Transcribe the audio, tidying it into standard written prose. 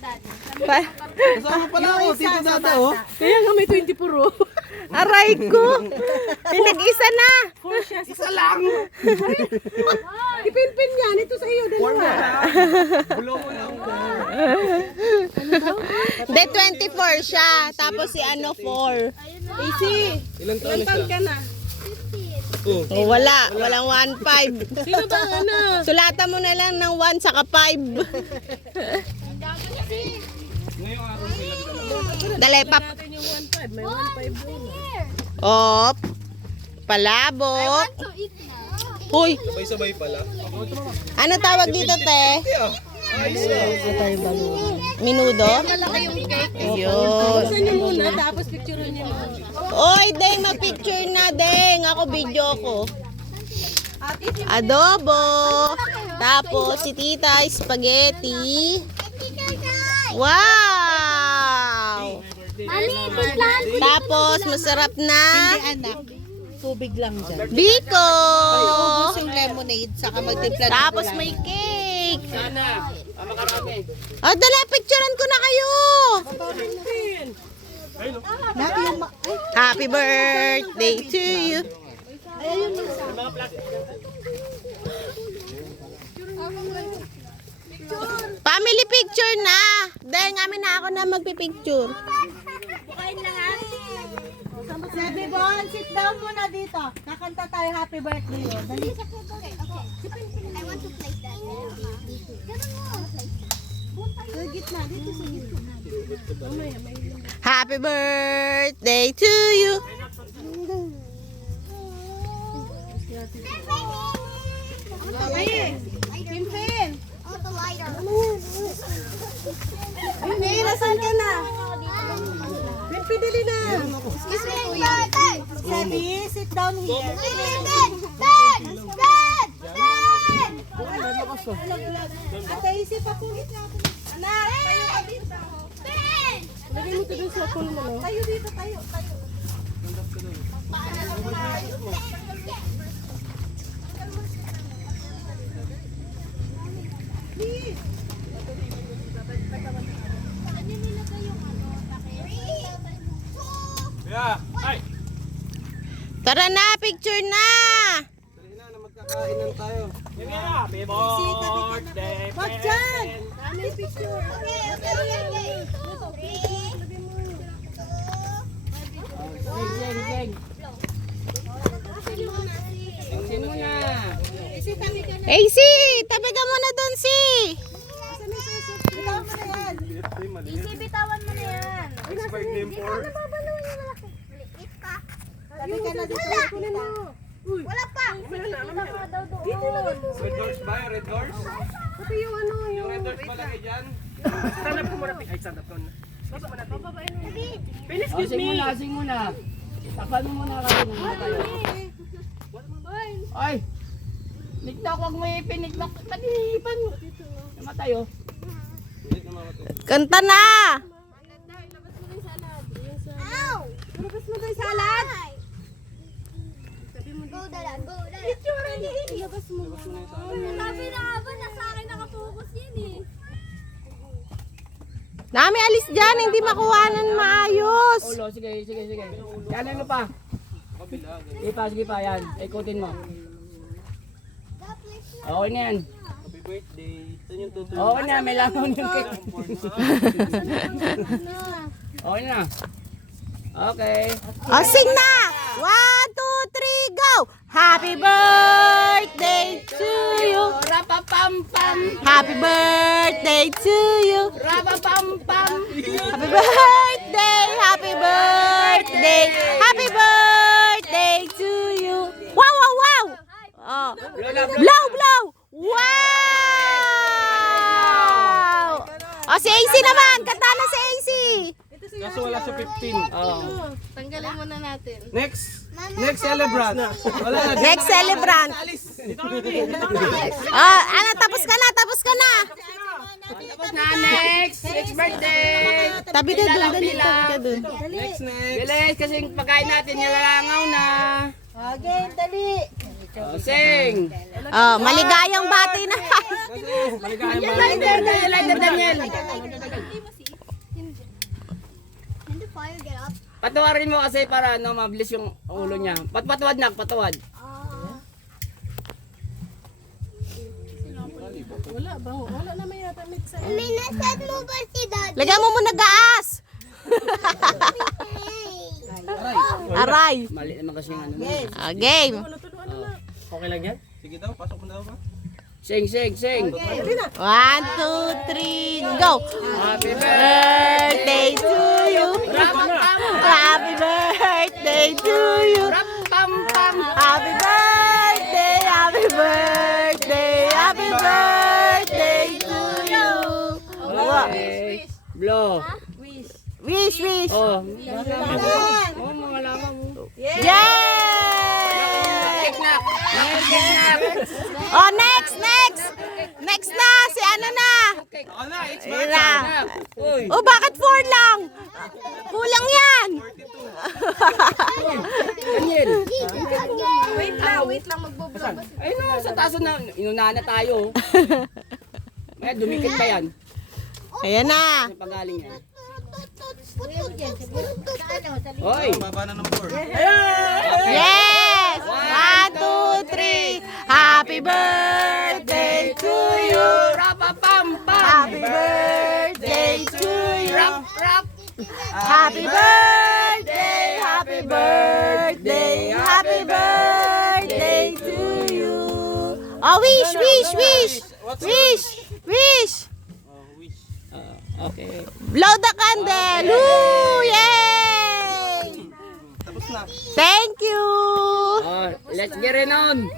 Kasama pala ako, Tito Dada, oh. Kaya nga may 24 oh. Aray ko. Pinag-isa na. Isa lang. Ipinpin yan. Ito sa iyo. Dalawa. Bulo mo lang. De 24 siya. Tapos si ano 4. Easy. Ilang taon na Taon siya? ka na. Oh. Oh, wala. Walang 1.5. Sino ba ano? Sulatan mo na lang ng 1 saka 5. Ngayong araw silang dalawa. Dali, pap. Natin yung 1.5. May 1.5 doon. Op. Palabok. Huy. Sabay-sabay pala. Ano tawag dito, te? Ayos na. Minudo? Ayun. Buksan niyo muna. Tapos picturean niyo muna. Oy, Deng, ma-picture na, Deng. Ako, video ko. Adobo. Tapos, si tita, spaghetti. Wow! Tapos, masarap na Anak, tubig lang dyan. biko. Ubus yung lemonade, saka magtimpla ng Tapos, gulay. may cake. Sana. Makarami. Oh, dala, picturean ko na kayo. Happy birthday to you. Family picture na. Dahil ngamin na ako na magpipicture. Sabi Bon, sit down muna dito. Kakanta tayo happy birthday. Oh. Dali. I want to place that. Ganun mo. Sa gitna, dito sa gitna. Happy birthday to you. Pimpin! Oh, the lighter. Ay, nasan ka na? Pimpin, dali na. Excuse me, kuya. Sabi, sit down here. Ben! Ben! Ben! Ben! Ate, isip ako. Anak, tayo ka dito. Ben! Lagay mo ito dun sa pool mo. No? Tayo dito, tayo. Yeah. Ay. Tara na, picture na. Dali na magkakain lang tayo. Happy birthday. Wag dyan! Okay, okay, okay. AC, tabi ka muna dun, si. Bitawan mo na yan. Easy, bitawan mo na yan. Expert name for. Maliit ka. Tabi ka na dito. Wala pa. Wala daw doon. Red doors ba? Red doors? Pati yung ano, Yung red doors ba lagay dyan? Stand up ko muna. Ay, stand up ko na. Excuse me. Sing muna. Takpan mo muna kasi muna tayo. Ay! Niknak, huwag mo ipin. Niknak, pag-iipan mo. Namatay oh. Kanta na. Ow! Labas mo tayo salad. Go, dala. Go, dala. Labas mo. Sabi na nga ba, nasa akin nakapokus yan eh. Nami alis dyan, hindi makuhanan maayos. Ulo, sige. Yan ano pa? Sige pa, yan. Ikutin mo. Okay na yan. Happy birthday. Saan yung tutuloy? Okay na, may langaw yung cake. Okay na. Okay. O, sing na. 1, 2, 3, go. Happy birthday to you. Rapapampam. Happy birthday to you. Rapapampam. Happy birthday, happy birthday, happy birthday to you. Wow, wow, wow. Oh. Blow, blow. Wow. O, si AC naman. Kanta na si AC. Kaso wala siya 15. Tanggalin muna natin. Next celebrant. Wala na. Next celebrant. Oh, ano, tapos ka na, tapos ka na. Tapos na, next birthday. Tabi ka dun, dali, tabi ka dun. Next. Bilis, kasi yung pagkain natin nilalangaw na. Okay, dali. Oh, sing! Oh, maligayang bati na. Maligayang ba? Lighter, Daniel. Can the fire get up? Patawarin mo kasi para ano, mabilis yung ulo niya. Patawad na, patawad. Wala ba? Wala naman yata mix sa May nasad mo ba si Daddy? Lagyan mo muna gaas. Aray. Mali naman kasi yung ano. Ah, game. Okay lang yan? Sige daw, pasok mo daw ba? Sing. 1, 2, 3, go. Happy Birthday to you. Happy birthday to you. Pam. Happy birthday, happy birthday, happy birthday to you. Okay. Blow. Wish. Oh. Oh, mga lamang mo. Yay! Kidnap. Oh, next. Next na, si ano na. Ako na, it's Ayun na. Uy. Oh, bakit 4 lang? Kulang yan. Daniel. Wait lang, magbo-vlog. Ayun na, sa taso na. Inunahan na tayo. May dumikit pa yan. Ayan na. Sa pagaling yan. Sa Hoy. Baba na ng floor. Yes! 1, 2, 3. Happy birthday to you. Rapapam. Happy birthday to you. Rap. Happy birthday, happy birthday, happy birthday to you. Oh, wish. Okay. Blow the candle. Woo! Yay! Tapos na. Thank you. Oh, let's get it on.